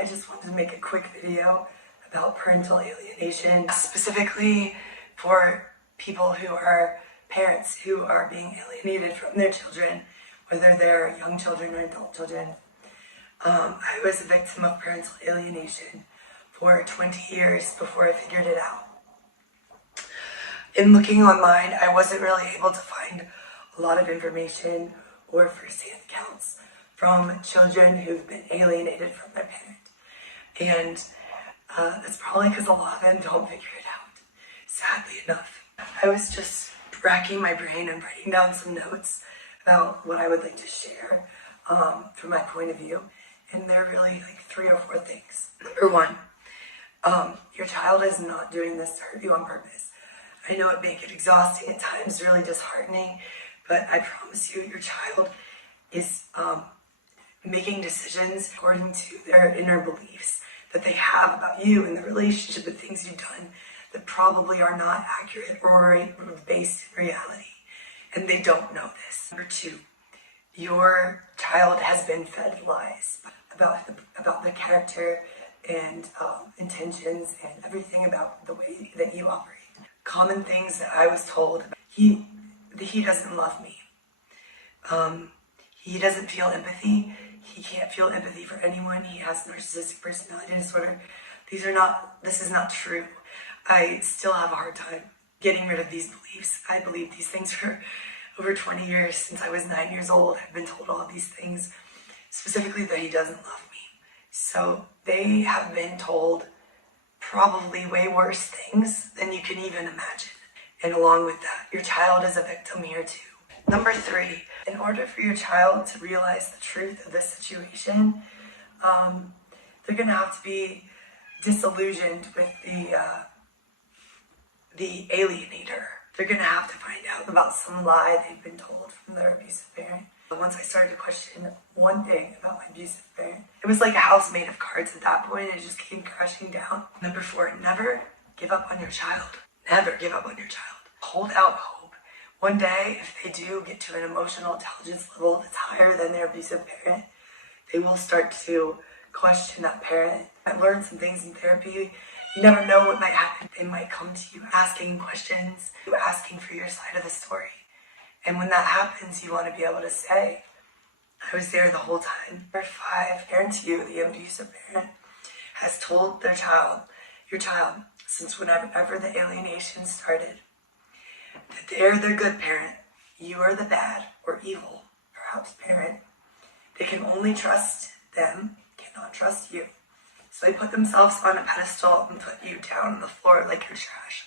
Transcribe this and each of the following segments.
I just wanted to make a quick video about parental alienation, specifically for people who are parents who are being alienated from their children, whether they're young children or adult children. I was a victim of parental alienation for 20 years before I figured it out. In looking online, I wasn't really able to find a lot of information or first-hand accounts from children who've been alienated from their parent. And that's probably because a lot of them don't figure it out, sadly enough. I was just racking my brain and writing down some notes about what I would like to share from my point of view. And they're really like 3 or 4 things. Number 1, your child is not doing this to hurt you on purpose. I know it may get exhausting at times, really disheartening, but I promise you, your child is making decisions according to their inner beliefs that they have about you and the relationship and things you've done that probably are not accurate or based in reality, and they don't know this. Number 2, your child has been fed lies about the character and intentions and everything about the way that you operate. Common things that I was told: he doesn't love me. He doesn't feel empathy. He can't feel empathy for anyone. He has narcissistic personality disorder. This is not true. I still have a hard time getting rid of these beliefs. I believe these things for over 20 years. Since I was 9 years old, I've been told all these things, specifically that he doesn't love me. So they have been told probably way worse things than you can even imagine. And along with that, your child is a victim here too. Number 3, in order for your child to realize the truth of this situation, they're going to have to be disillusioned with the alienator. They're going to have to find out about some lie they've been told from their abusive parent. Once I started to question one thing about my abusive parent, it was like a house made of cards at that point. It just came crashing down. Number 4, never give up on your child. Never give up on your child. Hold out hope. One day, if they do get to an emotional intelligence level that's higher than their abusive parent, they will start to question that parent. I learned some things in therapy. You never know what might happen. They might come to you asking questions, asking for your side of the story. And when that happens, you want to be able to say, I was there the whole time. Number 5, parent you, the abusive parent, has told your child, since whenever the alienation started, that they're the good parent, you are the bad or evil, perhaps, parent. They can only trust them, cannot trust you. So they put themselves on a pedestal and put you down on the floor like you're trash.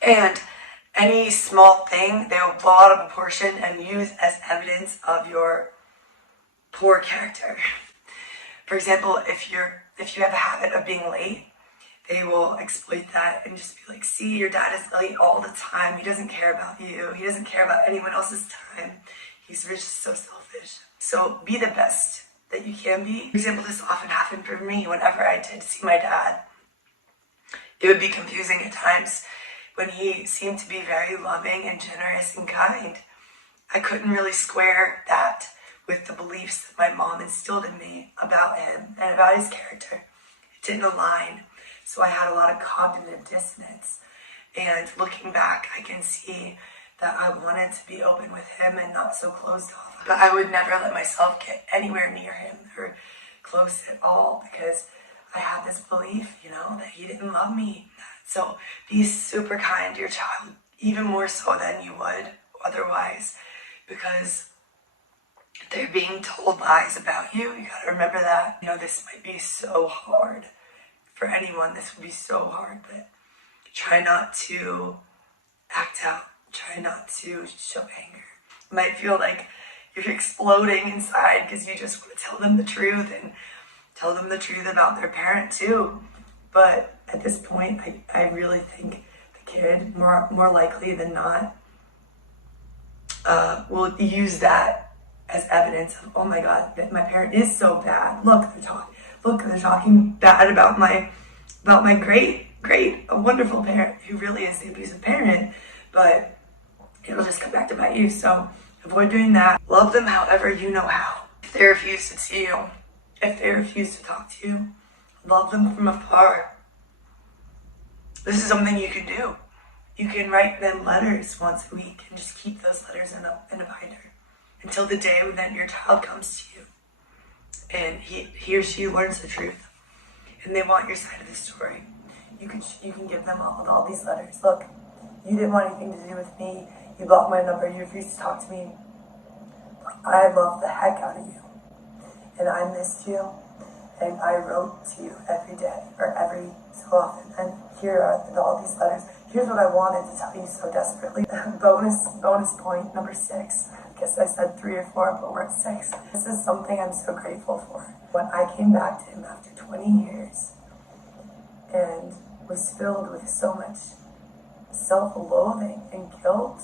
And any small thing they will blow out of proportion and use as evidence of your poor character. For example, if you have a habit of being late, they will exploit that and just be like, see, your dad is late all the time. He doesn't care about you. He doesn't care about anyone else's time. He's just so selfish. So be the best that you can be. For example, this often happened for me whenever I did see my dad. It would be confusing at times when he seemed to be very loving and generous and kind. I couldn't really square that with the beliefs that my mom instilled in me about him and about his character. It didn't align. So I had a lot of cognitive dissonance. And looking back, I can see that I wanted to be open with him and not so closed off. But I would never let myself get anywhere near him or close at all because I had this belief, that he didn't love me. So be super kind to your child, even more so than you would otherwise, because they're being told lies about you. You gotta remember that. This might be so hard for anyone. This would be so hard, but try not to act out. Try not to show anger. It might feel like you're exploding inside because you just want to tell them the truth and tell them the truth about their parent too. But at this point, I really think the kid, more likely than not, will use that as evidence of, oh my God, that my parent is so bad. Look, they're talking bad about my great, a wonderful parent who really is the abusive parent, but it'll just come back to bite you. So avoid doing that. Love them however you know how. If they refuse to see you If they refuse to talk to you, love them from afar. This is something you can do. You can write them letters once a week and just keep those letters in a binder until the day when your child comes to you and he or she learns the truth and they want your side of the story. You can give them all these letters. Look, you didn't want anything to do with me. You blocked my number. You refused to talk to me. I love the heck out of you. And I missed you. And I wrote to you every day or every so often. And here are all these letters. Here's what I wanted to tell you so desperately. bonus point number 6. I guess I said 3 or 4, but we're at 6. This is something I'm so grateful for. When I came back to him after 20 years and was filled with so much self-loathing and guilt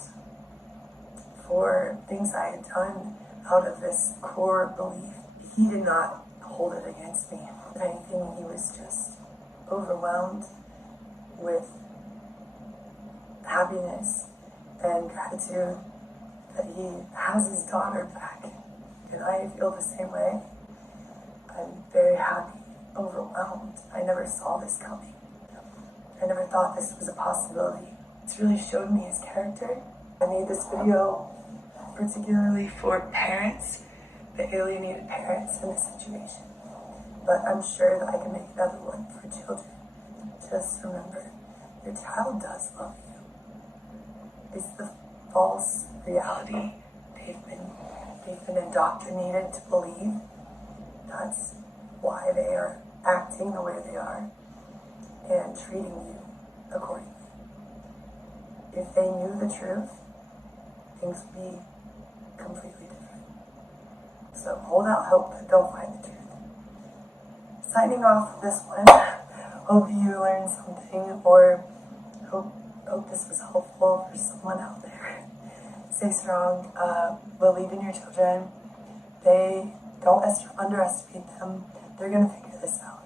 for things I had done out of this core belief, he did not hold it against me. If anything, he was just overwhelmed with happiness and gratitude that he has his daughter back. And I feel the same way. I'm very happy, overwhelmed. I never saw this coming. I never thought this was a possibility. It's really showed me his character. I made this video particularly for parents, the alienated parents in this situation. But I'm sure that I can make another one for children. Just remember, your child does love you. It's the false reality they've been indoctrinated to believe. That's why they are acting the way they are and treating you accordingly. If they knew the truth, things would be completely different. So hold out hope, but don't find the truth. Signing off this one. Hope you learned something, or hope this was helpful for someone out there. Stay strong. Believe in your children. Don't underestimate them. They're gonna figure this out.